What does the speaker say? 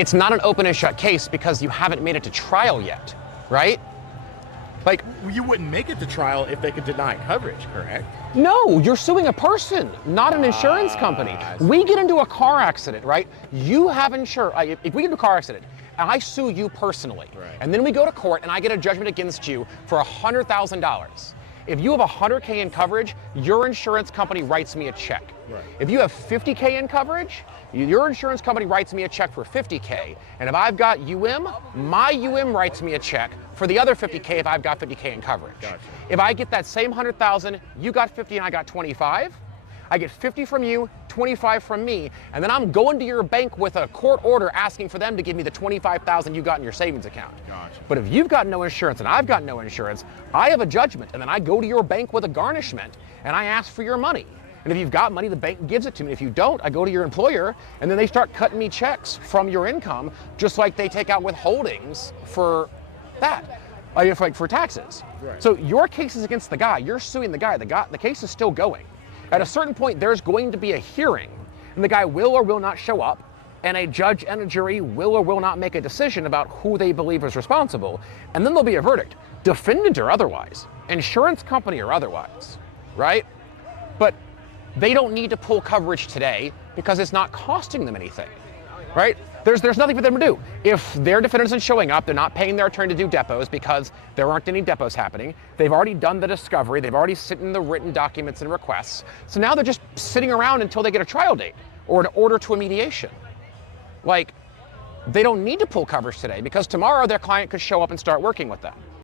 it's not an open and shut case because you haven't made it to trial yet, right? Like, You wouldn't make it to trial if they could deny coverage, correct? no, you're suing a person, not an insurance company. I see. We get into a car accident, right? You have insurance. If we get into a car accident and I sue you personally, Right. and then we go to court and I get a judgment against you for $100,000. If you have $100K in coverage, your insurance company writes me a check. Right. If you have $50K in coverage, your insurance company writes me a check for $50K. And if I've got my writes me a check for the other $50K if I've got $50K in coverage. Gotcha. If I get that same $100,000, you got $50 and I got $25, I get $50 from you, $25 from me, and then I'm going to your bank with a court order asking for them to give me the $25,000 you got in your savings account. Gotcha. But if you've got no insurance and I've got no insurance, I have a judgment, and then I go to your bank with a garnishment and I ask for your money. And if you've got money, the bank gives it to me. If you don't, I go to your employer, and then they start cutting me checks from your income, just like they take out withholdings for that, like for taxes. Right. So your case is against the guy. You're suing the guy. The case is still going. At a certain point, there's going to be a hearing, and the guy will or will not show up, and a judge and a jury will or will not make a decision about who they believe is responsible, and then there'll be a verdict, defendant or otherwise, insurance company or otherwise, right? But they don't need to pull coverage today because it's not costing them anything, right? There's nothing for them to do. If their defendant isn't showing up, they're not paying their attorney to do depots because there aren't any depots happening. They've already done the discovery. They've already sent in the written documents and requests. So now they're just sitting around until they get a trial date or an order to a mediation. Like, they don't need to pull coverage today because tomorrow their client could show up and start working with them.